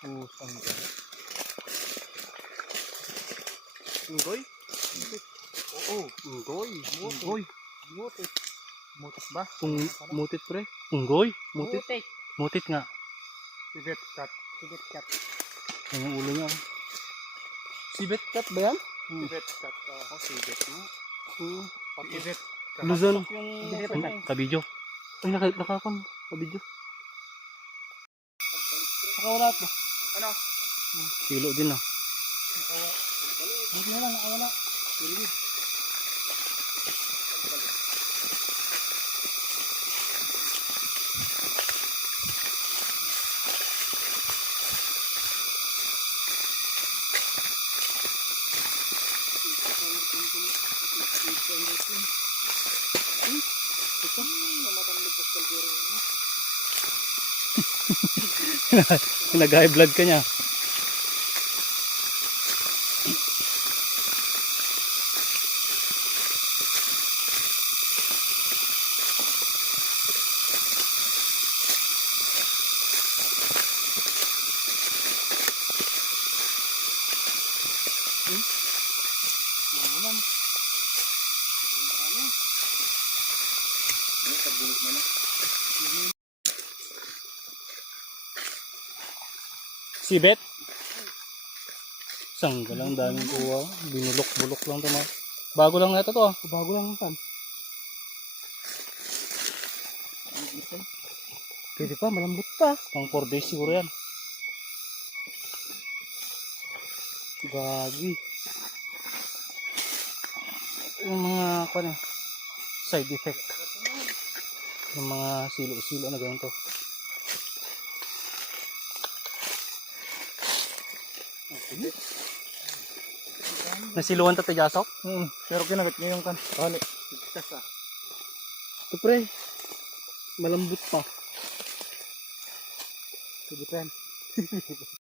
Pusang ka. Unggoy? Oo, unggoy. Unggoy. Mutit. Mutit ba? Mutit pre. Unggoy. Mutit. Putik. Mutit nga. Civet cat. Sibit cat. Yan yung ulo niya. Civet cat ba yan? Civet cat. Ako, civet nga. Civet cat. Luzon. Yung Kabidyo. Ay, nakakon. Kabidyo. nakawala po. Ano? Kilo din ah. Buti na lang, nakawala. Nag-high blood ka niya. Naman. Sibet. Sangga lang, daming kuha. Binulok-bulok lang ito. Bago lang na ito to ah. Bago lang yan. Pwede pa, malambot pa. Pang 4 days siguro yan. Gagi. Yung mga side effect. Yung mga silo-silo na ganito. Nasiluan ta jasok? Pero kinagit niya yung kan. Ano? Ito pre. Malambot pa. Pwede pa yan.